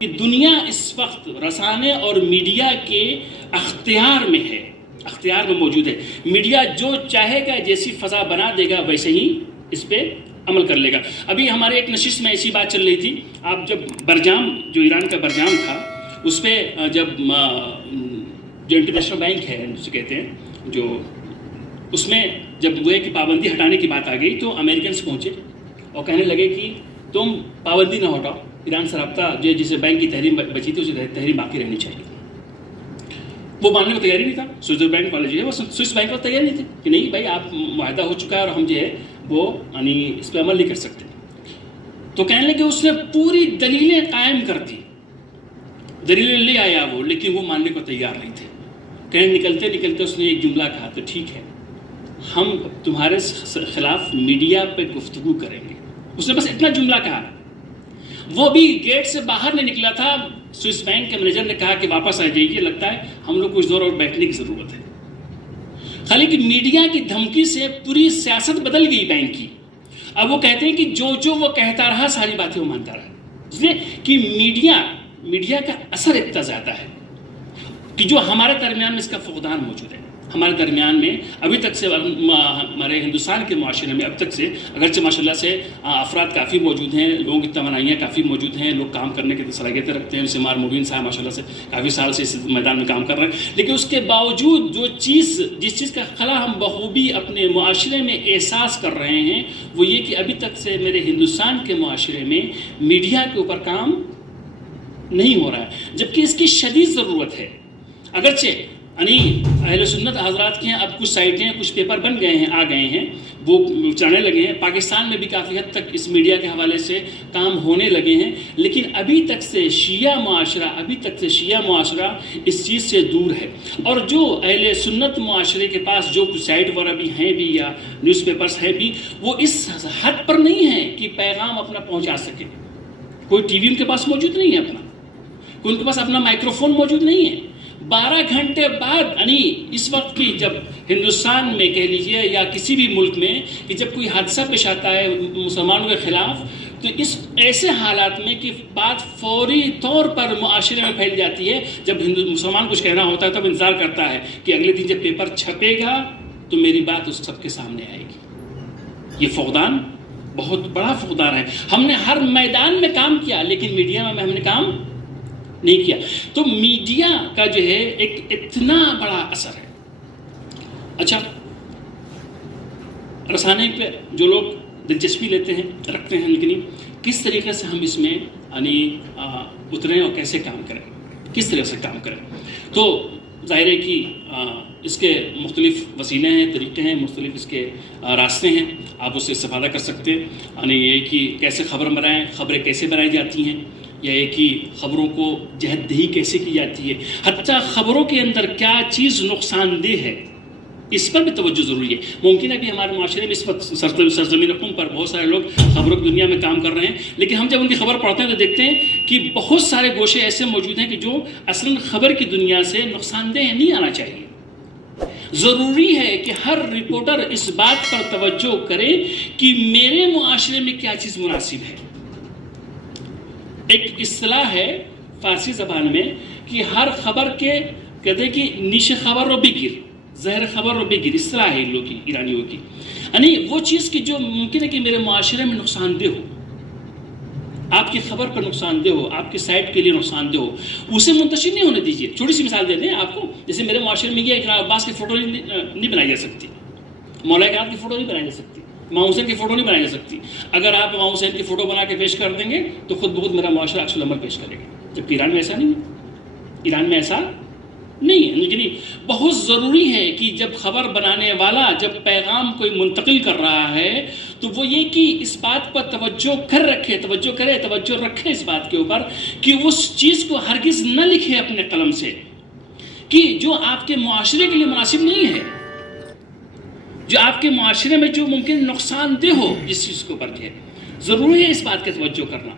کہ دنیا اس وقت رسانے اور میڈیا کے اختیار میں ہے، اختیار میں موجود ہے۔ میڈیا جو چاہے گا، جیسی فضا بنا دے گا ویسے ہی اس پہ عمل کر لے گا۔ ابھی ہمارے ایک نشست میں ایسی بات چل رہی تھی، آپ جب برجام، جو ایران کا برجام تھا، اس پہ جب جو انٹرنیشنل بینک ہے جسے کہتے ہیں، جو اس میں جب وہ کی پابندی ہٹانے کی بات آ گئی تو امریکنس پہنچے اور کہنے لگے کہ تم پابندی نہ ہٹاؤ، ایران سے رابطہ جو جسے بینک کی تحریم بچی تھی اسے تحریم باقی رہنی چاہیے۔ وہ ماننے کو تیار ہی نہیں تھا، سوئس بینک والے جو ہے وہ سوئس بینک والے تیار نہیں تھے کہ نہیں بھائی آپ معاہدہ ہو چکا ہے اور ہم جو ہے وہ یعنی اس پہ عمل نہیں کر سکتے۔ تو کہنے لگے اس نے پوری دلیلیں قائم کر دی، دلیلیں لے آیا وہ، لیکن وہ ماننے کو تیار نہیں تھے۔ کہیں نکلتے نکلتے اس نے ایک جملہ کہا، تو ٹھیک ہے ہم تمہارے خلاف میڈیا پہ گفتگو کریں گے۔ اس نے بس اتنا جملہ کہا، وہ بھی گیٹ سے باہر نہیں نکلا تھا، سوئس بینک کے مینیجر نے کہا کہ واپس آ جائیے، لگتا ہے ہم لوگ کچھ دور اور بیٹھنے کی ضرورت ہے۔ خالی کہ میڈیا کی دھمکی سے پوری سیاست بدل گئی بینک کی۔ اب وہ کہتے ہیں کہ جو وہ کہتا رہا ساری باتیں وہ مانتا رہا، اس لیے کہ میڈیا کا اثر اتنا زیادہ ہے کہ جو ہمارے درمیان میں اس کا فقدان موجود ہے۔ ہمارے درمیان میں ابھی تک سے ہمارے ہندوستان کے معاشرے میں اب تک سے اگرچہ ماشاءاللہ سے افراد کافی موجود ہیں، لوگوں کی توانائیاں کافی موجود ہیں، لوگ کام کرنے کی صلاحیتیں رکھتے ہیں، جیسے مار مبین صاحب ماشاءاللہ سے کافی سال سے اس میدان میں کام کر رہے ہیں، لیکن اس کے باوجود جس چیز کا خلا ہم بخوبی اپنے معاشرے میں احساس کر رہے ہیں وہ یہ کہ ابھی تک سے میرے ہندوستان کے معاشرے میں میڈیا کے اوپر کام نہیں ہو رہا ہے، جبکہ اس کی شدید ضرورت ہے۔ اگرچہ اہل سنت حضرات کے ہیں اب کچھ سائٹیں، کچھ پیپر بن گئے ہیں، آ گئے ہیں، وہ چلنے لگے ہیں، پاکستان میں بھی کافی حد تک اس میڈیا کے حوالے سے کام ہونے لگے ہیں، لیکن ابھی تک سے شیعہ معاشرہ اس چیز سے دور ہے۔ اور جو اہل سنت معاشرے کے پاس جو کچھ سائٹ وغیرہ بھی ہیں بھی یا نیوز پیپرز ہیں بھی، وہ اس حد پر نہیں ہیں کہ پیغام اپنا پہنچا سکے۔ کوئی ٹی وی ان کے پاس موجود نہیں ہے اپنا، کوئی ان کے پاس اپنا مائکروفون موجود نہیں ہے۔ 12 گھنٹے بعد اس وقت کی جب ہندوستان میں کہہ لیجئے یا کسی بھی ملک میں کہ جب کوئی حادثہ پیش آتا ہے مسلمانوں کے خلاف، تو اس ایسے حالات میں کہ بات فوری طور پر معاشرے میں پھیل جاتی ہے۔ جب مسلمان کچھ کہنا ہوتا ہے تب انتظار کرتا ہے کہ اگلے دن جب پیپر چھپے گا تو میری بات اس سب کے سامنے آئے گی۔ یہ فقدان بہت بڑا فقدان ہے۔ ہم نے ہر میدان میں کام کیا لیکن میڈیا میں ہم نے کام نہیں کیا۔ تو میڈیا کا جو ہے ایک اتنا بڑا اثر ہے۔ اچھا، رسانے پہ جو لوگ دلچسپی رکھتے ہیں، لیکن کس طریقے سے ہم اس میں اتریں اور کیسے کام کریں، کس طرح سے کام کریں، تو ظاہر ہے کہ اس کے مختلف وسیلے ہیں، طریقے ہیں، مختلف اس کے راستے ہیں، آپ اس سے استفادہ کر سکتے ہیں۔ یہ کہ کیسے خبر بنائیں، خبریں کیسے بنائی جاتی ہیں، یا یہ کہ خبروں کو جہت دہی کیسے کی جاتی ہے، حتیٰ خبروں کے اندر کیا چیز نقصان دہ ہے اس پر بھی توجہ ضروری ہے۔ ممکن ہے کہ ہمارے معاشرے میں اس وقت سرزمین قوم پر بہت سارے لوگ خبروں کی دنیا میں کام کر رہے ہیں، لیکن ہم جب ان کی خبر پڑھتے ہیں تو دیکھتے ہیں کہ بہت سارے گوشے ایسے موجود ہیں کہ جو اصلاً خبر کی دنیا سے نقصان دہ نہیں آنا چاہیے۔ ضروری ہے کہ ہر رپورٹر اس بات پر توجہ کرے کہ میرے معاشرے میں کیا چیز مناسب ہے۔ ایک اصطلاح ہے فارسی زبان میں کہ ہر خبر کے کہتے ہیں کہ نیش خبر و بگر، زہر خبر و بگر، اصطلاح ہے ان لوگوں کی، ایرانیوں کی، یعنی وہ چیز کی جو ممکن ہے کہ میرے معاشرے میں نقصان دہ ہو، آپ کی خبر پر نقصان دہ ہو، آپ کی سائٹ کے لیے نقصان دہ ہو، اسے منتشر نہیں ہونے دیجیے۔ چھوٹی سی مثال دے دیں آپ کو، جیسے میرے معاشرے میں یہ اقرا عباس کی فوٹو نہیں بنائی جا سکتی، مولا کرام کی فوٹو نہیں بنائی جا سکتی، امام حسین کی فوٹو نہیں بنائی جا سکتی۔ اگر آپ امام حسین کی فوٹو بنا کے پیش کر دیں گے تو خود بخود میرا معاشرہ عکس العمل پیش کرے گا، جبکہ ایران میں ایسا نہیں ہے، ایران میں ایسا نہیں ہے۔ لیکن بہت ضروری ہے کہ جب خبر بنانے والا جب پیغام کوئی منتقل کر رہا ہے تو وہ یہ کہ اس بات پر توجہ رکھے اس بات کے اوپر کہ اس چیز کو ہرگز نہ لکھے اپنے قلم سے کہ جو آپ کے معاشرے کے لیے مناسب نہیں ہے، جو آپ کے معاشرے میں جو ممکن نقصان دہ ہو، جس چیز کو پر ہے ضروری ہے اس بات کا توجہ کرنا،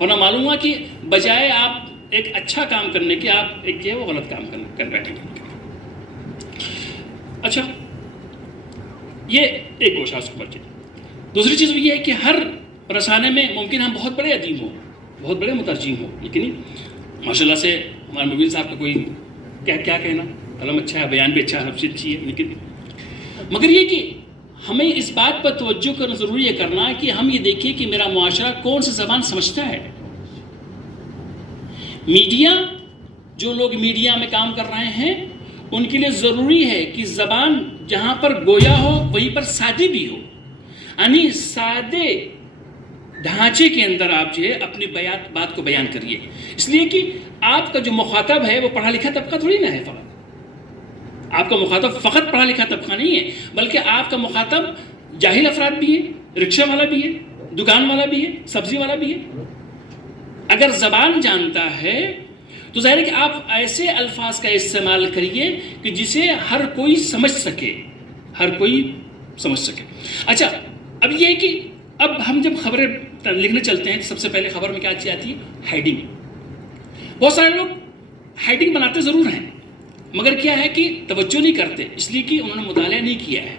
ورنہ معلوم ہوا کہ بجائے آپ ایک اچھا کام کرنے کے آپ ایک وہ غلط کام کر بیٹھیں گے۔ اچھا، یہ ایک گوشہ اس کو بچے۔ دوسری چیز یہ ہے کہ ہر رسانے میں ممکن ہم بہت بڑے ادیب ہوں، بہت بڑے مترجم ہو، لیکن ماشاء اللہ سے ہمارے مبین صاحب کا کوئی کیا کہنا، قلم اچھا ہے، بیان بھی اچھا ہے، ہر چیز اچھی ہے، لیکن مگر یہ کہ ہمیں اس بات پر توجہ کرنا ضروری ہے کرنا کہ ہم یہ دیکھیں کہ میرا معاشرہ کون سی زبان سمجھتا ہے. میڈیا، جو لوگ میڈیا میں کام کر رہے ہیں ان کے لیے ضروری ہے کہ زبان جہاں پر گویا ہو وہیں پر سادی بھی ہو، یعنی سادے ڈھانچے کے اندر آپ جو ہے اپنی بات کو بیان کریے، اس لیے کہ آپ کا جو مخاطب ہے وہ پڑھا لکھا طبقہ تھوڑی نہ ہے. آپ کا مخاطب فقط پڑھا لکھا طبقہ نہیں ہے، بلکہ آپ کا مخاطب جاہل افراد بھی ہے، رکشہ والا بھی ہے، دکان والا بھی ہے، سبزی والا بھی ہے. اگر زبان جانتا ہے تو ظاہر ہے کہ آپ ایسے الفاظ کا استعمال کریے کہ جسے ہر کوئی سمجھ سکے، ہر کوئی سمجھ سکے. اچھا، اب یہ ہے کہ اب ہم جب خبریں لکھنے چلتے ہیں تو سب سے پہلے خبر میں کیا اچھی آتی ہے؟ ہیڈنگ. بہت سارے لوگ ہیڈنگ بناتے ضرور ہیں مگر کیا ہے کہ توجہ نہیں کرتے، اس لیے کہ انہوں نے مطالعہ نہیں کیا ہے،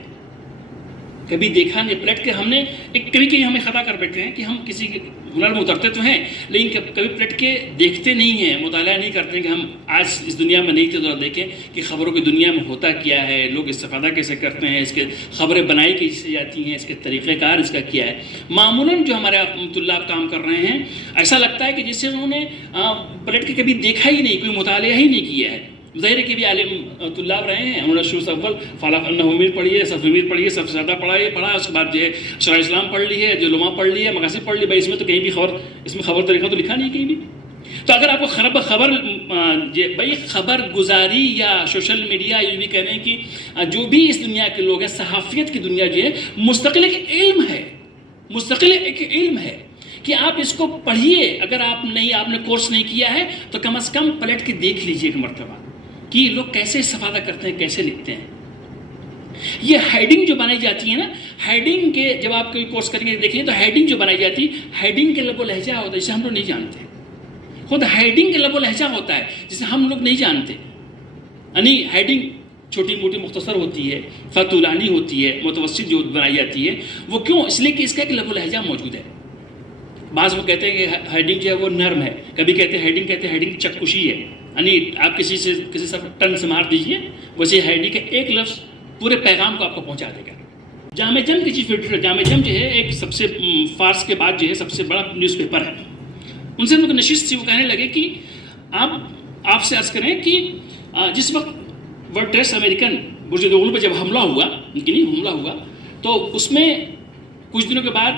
کبھی دیکھا نہیں پلٹ کے. ہم نے کبھی ہمیں خطا کر بیٹھے ہیں کہ ہم کسی ہنر میں اترتے تو ہیں لیکن کبھی پلٹ کے دیکھتے نہیں ہیں، مطالعہ نہیں کرتے ہیں کہ ہم آج اس دنیا میں نہیں تھے ذرا دیکھیں کہ خبروں کی دنیا میں ہوتا کیا ہے، لوگ استفادہ کیسے کرتے ہیں، اس کے خبریں بنائی کیسے جاتی ہیں، اس کے طریقہ کار اس کا کیا ہے. معمولاً جو ہمارے طلاب کام کر رہے ہیں ایسا لگتا ہے کہ جسے انہوں نے پلٹ کے کبھی دیکھا ہی نہیں، کوئی مطالعہ ہی نہیں کیا ہے. ظاہر ہے کہ بھی عالم طلاب رہے ہیں، انہوں نے شروع سے اول فلاح النحومیر پڑھی ہے، صفویر پڑھی ہے، سب سے زیادہ پڑھا، اس کے بعد جو ہے شرح اسلام پڑھ لی ہے، جو لمحہ پڑھ لی ہے، مقاصد پڑھ لی. بھائی اس میں تو کہیں بھی اس میں خبر طریقہ تو لکھا نہیں کہیں بھی. تو اگر آپ کو خبر گزاری یا سوشل میڈیا یہ بھی کہہ رہے ہیں کہ جو بھی اس دنیا کے لوگ ہیں، صحافیت کی دنیا جو ہے مستقل ایک علم ہے کہ آپ اس کو پڑھیے. اگر آپ نے کورس نہیں کیا ہے تو کم از کم پلٹ کے دیکھ لیجئے ایک مرتبہ کہ لوگ کیسے استفادہ کرتے ہیں، کیسے لکھتے ہیں. یہ ہیڈنگ جو بنائی جاتی ہے نا، ہیڈنگ کے جب آپ کوئی کورس کریں گے دیکھیں تو ہیڈنگ جو بنائی جاتی ہے، ہیڈنگ کے لب و لہجہ ہوتا ہے جسے ہم لوگ نہیں جانتے. خود ہیڈنگ کے لب و لہجہ ہوتا ہے جسے ہم لوگ نہیں جانتے. یعنی ہیڈنگ چھوٹی موٹی مختصر ہوتی ہے، طولانی ہوتی ہے، متوسط جو بنائی جاتی ہے وہ کیوں؟ اس لیے کہ اس کا ایک لب و لہجہ موجود ہے. بعض وہ کہتے ہیں کہ ہیڈنگ جو ہے وہ نرم ہے، کبھی کہتے ہیں ہیڈنگ چکشی ہے، یعنی آپ کسی سے ٹن سے مار دیجئے، ویسے ہیڈنگ کا ایک لفظ پورے پیغام کو آپ کو پہنچا دے گا. جامع جم کی چیف ایڈیٹر، جامع جم جو ہے ایک سب سے فارس کے بعد جو ہے سب سے بڑا نیوز پیپر ہے. ان سے ان کو نشست تھی، وہ کہنے لگے کہ آپ سے عرض کریں کہ جس وقت ورلڈ ٹریڈ امریکن برج دوغلو پہ جب حملہ ہوا تو اس میں کچھ دنوں کے بعد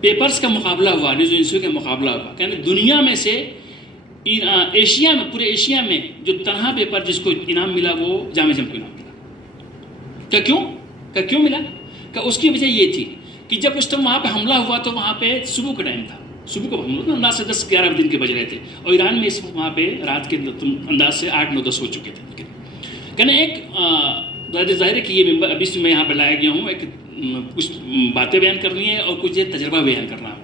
پیپرز کا مقابلہ ہوا، نیوز ایجنسیوں کا مقابلہ ہوا. کہنے دنیا میں سے ایشیا میں، پورے ایشیا میں جو تنہا پیپر جس کو انعام ملا وہ جامع جم کو انعام ملا. کیوں ملا؟ کہ اس کی وجہ یہ تھی کہ جب اس ٹائم وہاں پہ حملہ ہوا تو وہاں پہ صبح کا ٹائم تھا، صبح کو حملہ انداز سے 10-11 دن کے بج رہے تھے، اور ایران میں اس وقت وہاں پہ رات کے انداز سے 8-9-10 ہو چکے تھے. کہنا ایک ظاہر ہے کہ یہ ممبر ابھی سے میں یہاں پہ لایا گیا ہوں، ایک کچھ باتیں بیان کرنی ہے اور کچھ تجربہ بیان کرنا ہے.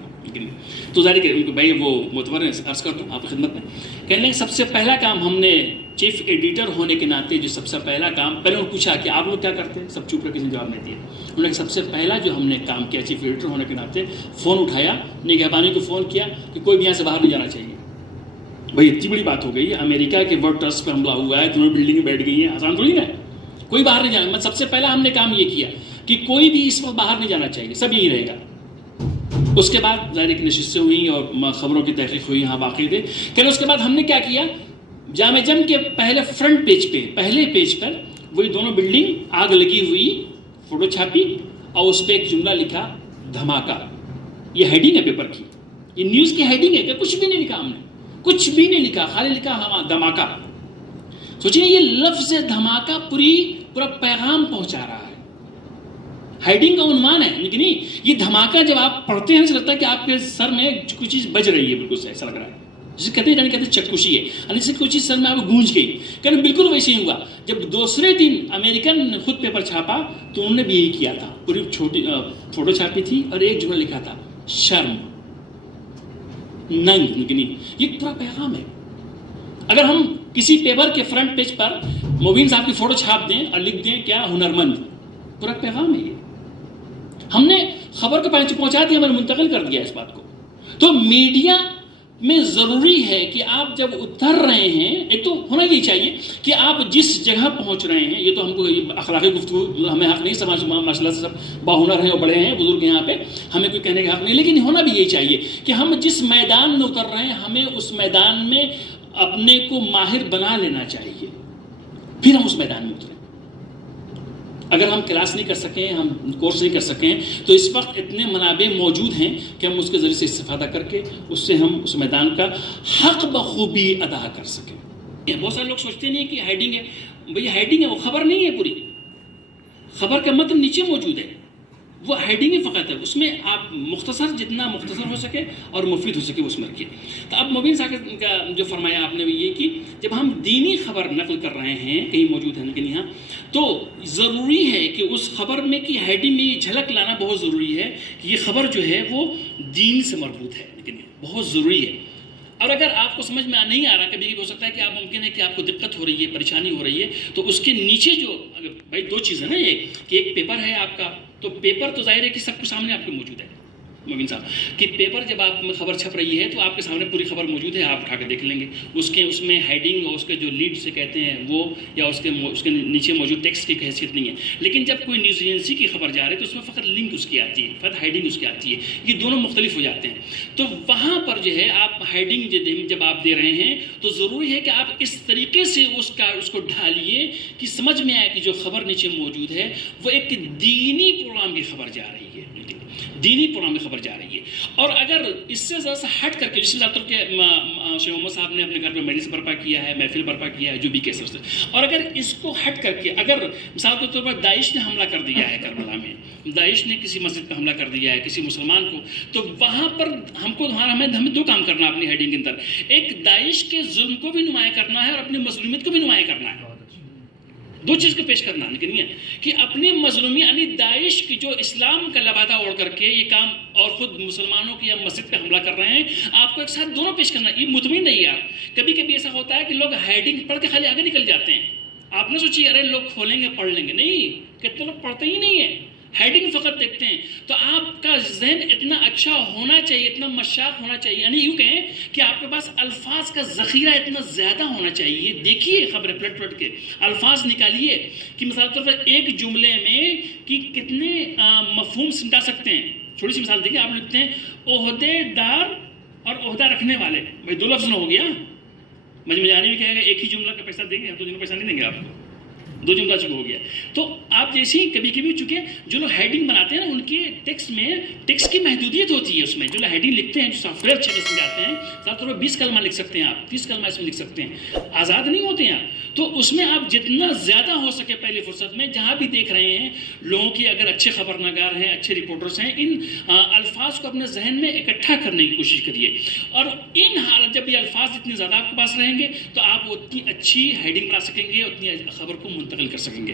تو ظاہر ہے کہ بھائی وہ معتبر عرض کر دوں آپ کی خدمت میں. کہنے لگے سب سے پہلا کام ہم نے چیف ایڈیٹر ہونے کے ناطے جو سب سے پہلا کام، پہلے انہوں نے پوچھا کہ آپ لوگ کیا کرتے ہیں، سب چپ کر کسی نے جواب نہیں دیا. انہوں نے سب سے پہلا جو ہم نے کام کیا چیف ایڈیٹر ہونے کے ناطے، فون اٹھایا، نگہبانی کو فون کیا کہ کوئی بھی یہاں سے باہر نہیں جانا چاہیے. بھائی اتنی بڑی بات ہو گئی، امریکہ کے ورلڈ ٹرسٹ پہ حملہ ہوا ہے، تمہیں بلڈنگ میں بیٹھ گئی ہیں، آسان تھوڑی نا ہے، کوئی باہر نہیں جانا. سب سے پہلا ہم نے کام یہ کیا کہ کوئی بھی اس وقت باہر نہیں جانا چاہیے، سب یہی رہے گا. اس کے بعد ظاہر کی نشستیں ہوئیں اور خبروں کی تحقیق ہوئی، یہاں باقی تھے. کہ اس کے بعد ہم نے کیا کیا، جامع جم کے پہلے فرنٹ پیج پہ، پہلے پیج پر وہی دونوں بلڈنگ آگ لگی ہوئی فوٹو چھاپی اور اس پہ ایک جملہ لکھا، دھماکہ. یہ ہیڈنگ ہے پیپر کی، یہ نیوز کی ہیڈنگ ہے کہ کچھ بھی نہیں لکھا ہم نے، کچھ بھی نہیں لکھا، خالی لکھا دھماکہ. سوچیں یہ لفظ دھماکہ پورا پیغام پہنچا رہا ہے. ہیڈنگ کا عنوان ہے لیکن یہ دھماکہ جب آپ پڑھتے ہیں ایسا لگتا ہے کہ آپ کے سر میں کچھ چیز بج رہی ہے، بالکل ایسا لگ رہا ہے جسے کہتے ہیں چکشی ہے، یعنی جیسے کوئی چیز سر میں آپ گونج گئی. کہنا بالکل ویسے ہی ہوا. جب دوسرے دن امریکن نے خود پیپر چھاپا تو انہوں نے بھی یہی کیا تھا، پوری چھوٹی فوٹو چھاپی تھی اور ایک جملہ لکھا تھا، شرم ننگ. لیکن یہ پورا پیغام ہے. اگر ہم کسی پیپر کے فرنٹ پیج پر مبین صاحب کی فوٹو چھاپ دیں اور لکھ دیں کیا ہنرمند، پورا پیغام ہے. یہ ہم نے خبر کو پہنچا دیا، ہم نے منتقل کر دیا اس بات کو. تو میڈیا میں ضروری ہے کہ آپ جب اتر رہے ہیں، ایک تو ہونا یہ چاہیے کہ آپ جس جگہ پہنچ رہے ہیں، یہ تو ہم کو اخلاقی گفتگو ہمیں حق نہیں، سماج ماشاء اللہ سے سب باہنر ہیں اور بڑے ہیں بزرگ یہاں پہ، ہمیں کوئی کہنے کا حق نہیں، لیکن ہونا بھی یہی چاہیے کہ ہم جس میدان میں اتر رہے ہیں ہمیں اس میدان میں اپنے کو ماہر بنا لینا چاہیے، پھر ہم اس میدان میں اتریں۔ اگر ہم کلاس نہیں کر سکیں، ہم کورس نہیں کر سکیں، تو اس وقت اتنے منابع موجود ہیں کہ ہم اس کے ذریعے سے استفادہ کر کے اس سے ہم اس میدان کا حق بخوبی ادا کر سکیں۔ بہت سارے لوگ سوچتے نہیں کہ ہیڈنگ ہے، بھئی ہیڈنگ ہے، وہ خبر نہیں ہے، پوری خبر کا متن نیچے موجود ہے، وہ ہیڈنگ ہی فقط ہے، اس میں آپ مختصر جتنا مختصر ہو سکے اور مفید ہو سکے اس میں رکھیے۔ تو اب مبین صاحب کا جو فرمایا آپ نے بھی یہ کہ جب ہم دینی خبر نقل کر رہے ہیں، کہیں موجود ہے لیکن یہاں، تو ضروری ہے کہ اس خبر میں کی ہیڈنگ میں یہ جھلک لانا بہت ضروری ہے کہ یہ خبر جو ہے وہ دین سے مربوط ہے، لیکن بہت ضروری ہے۔ اور اگر آپ کو سمجھ میں نہیں آ رہا، کبھی ہو سکتا ہے کہ آپ ممکن ہے کہ آپ کو دقت ہو رہی ہے، پریشانی ہو رہی ہے، تو اس کے نیچے جو بھائی دو چیزیں نا، یہ کہ ایک پیپر ہے آپ کا، تو پیپر تو ظاہر ہے کہ سب کچھ سامنے آپ کے موجود ہے مبین صاحب، کہ پیپر جب آپ میں خبر چھپ رہی ہے تو آپ کے سامنے پوری خبر موجود ہے، آپ اٹھا کے دیکھ لیں گے، اس میں ہیڈنگ اور اس کے جو لیڈ سے کہتے ہیں وہ، یا اس کے نیچے موجود ٹیکسٹ کی حیثیت نہیں ہے۔ لیکن جب کوئی نیوز ایجنسی کی خبر جا رہی ہے تو اس میں فقط لنک اس کی آتی ہے، فقط ہیڈنگ اس کی آتی ہے، یہ دونوں مختلف ہو جاتے ہیں۔ تو وہاں پر جو ہے آپ ہیڈنگ جب آپ دے رہے ہیں تو ضروری ہے کہ آپ اس طریقے سے اس کو ڈھالیے کہ سمجھ میں آئے کہ جو خبر نیچے موجود ہے وہ ایک دینی پروگرام کی خبر جا رہی ہے، دینی پروگرام میں خبر جا رہی ہے۔ اور اگر اس سے ذرا سا ہٹ کر کے، جس طرح کہ شیخ محمد صاحب نے اپنے گھر پہ مجلس برپا کیا ہے، محفل برپا کیا ہے، جو بھی کیسر سے، اور اگر اس کو ہٹ کر کے، اگر مثال کے طور پر داعش نے حملہ کر دیا ہے کربلا میں، داعش نے کسی مسجد پہ حملہ کر دیا ہے کسی مسلمان کو، تو وہاں پر ہمیں دو کام کرنا ہے اپنی ہیڈنگ کے اندر، ایک داعش کے ظلم کو بھی نمایاں کرنا ہے اور اپنی مظلومیت کو بھی نمایاں کرنا ہے، دو چیز کو پیش کرنا، لیکن یہ کہ اپنی مظلومی یعنی داعش کی جو اسلام کا لبادہ اوڑھ کر کے یہ کام اور خود مسلمانوں کی یا مسجد پہ حملہ کر رہے ہیں، آپ کو ایک ساتھ دونوں پیش کرنا، یہ مطمئن نہیں یار۔ کبھی کبھی ایسا ہوتا ہے کہ لوگ ہیڈنگ پڑھ کے خالی آگے نکل جاتے ہیں، آپ نے سوچی ارے لوگ کھولیں گے پڑھ لیں گے، نہیں، کتنے لوگ پڑھتے ہی نہیں ہیں، ہیڈنگ فقط دیکھتے ہیں۔ تو آپ کا ذہن اتنا اچھا ہونا چاہیے، اتنا مشاق ہونا چاہیے، یعنی یوں کہیں کہ آپ کے پاس الفاظ کا ذخیرہ اتنا زیادہ ہونا چاہیے، دیکھیے خبریں پلٹ کے الفاظ نکالیے کہ مثال طور پر ایک جملے میں کہ کتنے مفہوم سمٹا سکتے ہیں۔ چھوٹی سی مثال دیکھیں، آپ لکھتے ہیں عہدے دار اور عہدہ رکھنے والے، بھائی دو لفظ نہ ہو گیا، مجموعانی بھی کہے گا ایک ہی جملہ کا پیسہ دیں گے، ہم 2 دن پیسہ نہیں دیں گے آپ کو، 2 جملہ چکا ہو گیا۔ تو آپ جیسے ہی کبھی کبھی چکے جو لوگ ہیڈنگ بناتے ہیں نا، ان کے ٹیکسٹ میں ٹیکسٹ کی محدودیت ہوتی ہے، اس میں جو لوگ ہیڈنگ لکھتے ہیں، جو سافٹ ویئر اچھے سے سمجھاتے ہیں، زیادہ طور پر 20 کلمہ لکھ سکتے ہیں آپ، 30 کلمہ اس میں لکھ سکتے ہیں، آزاد نہیں ہوتے ہیں۔ تو اس میں آپ جتنا زیادہ ہو سکے پہلی فرصت میں جہاں بھی دیکھ رہے ہیں لوگوں کی، اگر اچھے خبر نگار ہیں، اچھے رپورٹرز ہیں، ان الفاظ کو اپنے ذہن میں اکٹھا کرنے کی کوشش کریے، اور ان حالت جب یہ الفاظ اتنے زیادہ آپ کے پاس رہیں گے تو آپ اتنی اچھی ہیڈنگ بنا سکیں گے، اتنی خبر کو منتقل کر سکیں گے۔